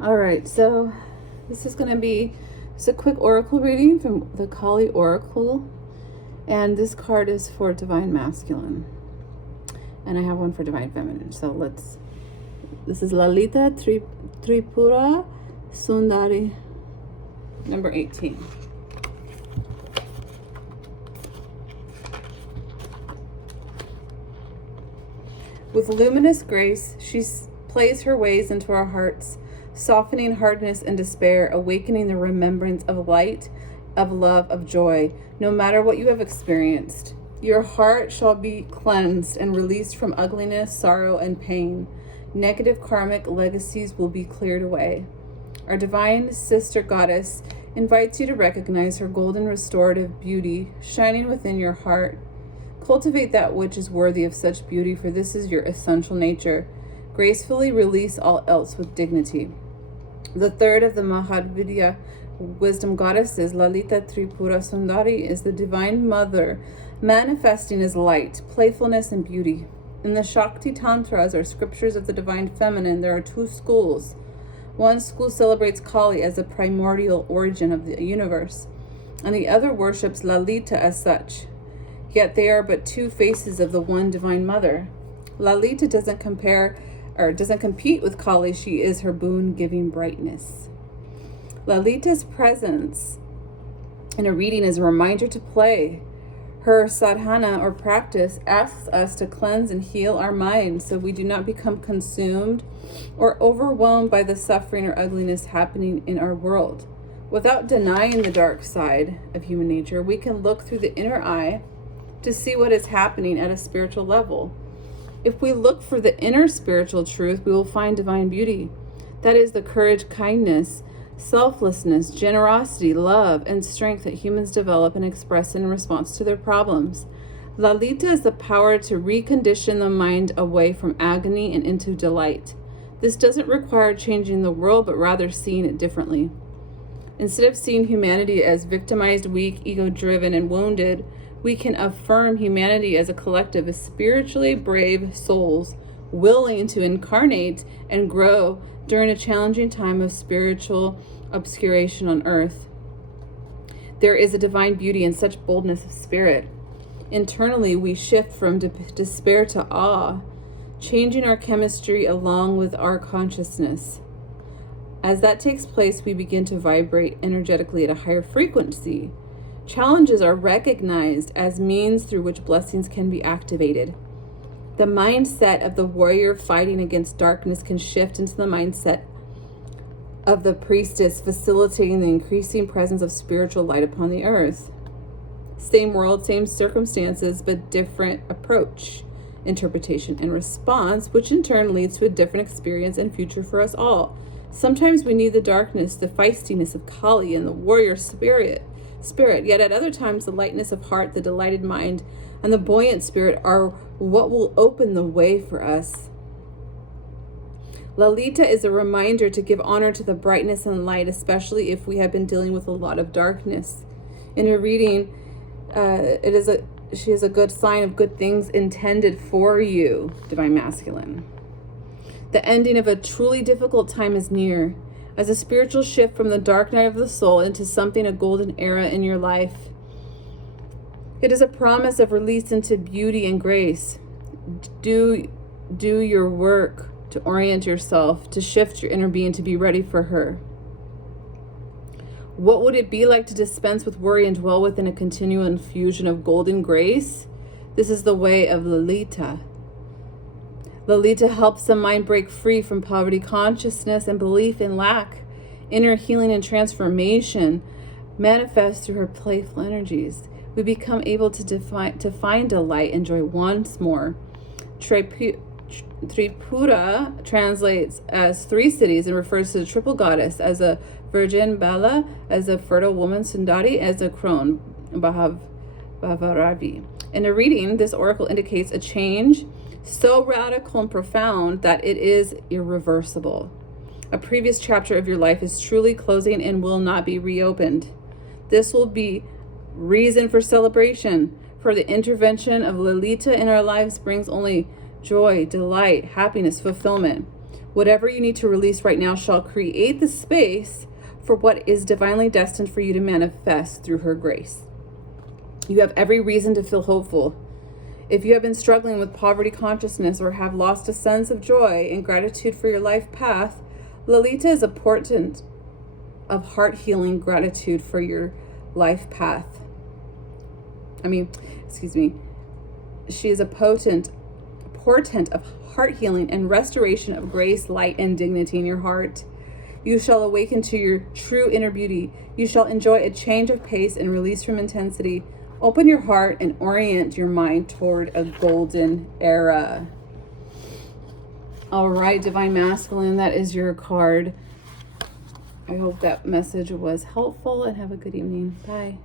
All right, so this is going to be just a quick oracle reading from the Kali Oracle, and this card is for Divine Masculine, and I have one for Divine Feminine. So this is Lalita Tripura Sundari, number 18. With luminous grace, she plays her ways into our hearts, softening hardness and despair, awakening the remembrance of light, of love, of joy, no matter what you have experienced. Your heart shall be cleansed and released from ugliness, sorrow, and pain. Negative karmic legacies will be cleared away. Our divine sister goddess invites you to recognize her golden restorative beauty shining within your heart. Cultivate that which is worthy of such beauty, for this is your essential nature. Gracefully release all else with dignity. The third of the Mahavidya wisdom goddesses, Lalita Tripura Sundari, is the divine mother, manifesting as light, playfulness, and beauty. In the Shakti Tantras, or scriptures of the divine feminine, there are two schools. One school celebrates Kali as the primordial origin of the universe, and the other worships Lalita as such. Yet they are but two faces of the one divine mother. Lalita doesn't compete with Kali. She is her boon-giving brightness. Lalita's presence in a reading is a reminder to play. Her sadhana, or practice, asks us to cleanse and heal our minds so we do not become consumed or overwhelmed by the suffering or ugliness happening in our world. Without denying the dark side of human nature, we can look through the inner eye to see what is happening at a spiritual level. If we look for the inner spiritual truth, we will find divine beauty. That is the courage, kindness, selflessness, generosity, love, and strength that humans develop and express in response to their problems. Lalita is the power to recondition the mind away from agony and into delight. This doesn't require changing the world, but rather seeing it differently. Instead of seeing humanity as victimized, weak, ego-driven, and wounded, we can affirm humanity as a collective of spiritually brave souls willing to incarnate and grow during a challenging time of spiritual obscuration on earth. There is a divine beauty in such boldness of spirit. Internally, we shift from despair to awe, changing our chemistry along with our consciousness. As that takes place, we begin to vibrate energetically at a higher frequency. Challenges are recognized as means through which blessings can be activated. The mindset of the warrior fighting against darkness can shift into the mindset of the priestess, facilitating the increasing presence of spiritual light upon the earth. Same world, same circumstances, but different approach, interpretation, and response, which in turn leads to a different experience and future for us all. Sometimes we need the darkness, the feistiness of Kali, and the warrior spirit, yet at other times the lightness of heart, the delighted mind, and the buoyant spirit are what will open the way for us. Lalita is a reminder to give honor to the brightness and light, especially if we have been dealing with a lot of darkness. In her reading, she is a good sign of good things intended for you, Divine Masculine. The ending of a truly difficult time is near, as a spiritual shift from the dark night of the soul into something a golden era in your life. It is a promise of release into beauty and grace. Do your work to orient yourself, to shift your inner being, to be ready for her. What would it be like to dispense with worry and dwell within a continual infusion of golden grace? This is the way of Lalita. Lalita helps the mind break free from poverty consciousness and belief in lack. Inner healing and transformation manifest through her playful energies. We become able to find delight and joy once more. Tripura translates as three cities and refers to the triple goddess, as a virgin Bala, as a fertile woman Sundari, as a crone Bhavaravi. In a reading, this oracle indicates a change so radical and profound that it is irreversible. A previous chapter of your life is truly closing and will not be reopened. This will be reason for celebration, for the intervention of Lalita in our lives brings only joy, delight, happiness, fulfillment. Whatever you need to release right now shall create the space for what is divinely destined for you to manifest through her grace. You have every reason to feel hopeful. If you have been struggling with poverty consciousness or have lost a sense of joy and gratitude for your life path, Lolita is a portent of heart healing gratitude for your life path. She is a portent of heart healing and restoration of grace, light, and dignity in your heart. You shall awaken to your true inner beauty. You shall enjoy a change of pace and release from intensity. Open your heart and orient your mind toward a golden era. All right, Divine Masculine, that is your card. I hope that message was helpful, and have a good evening. Bye.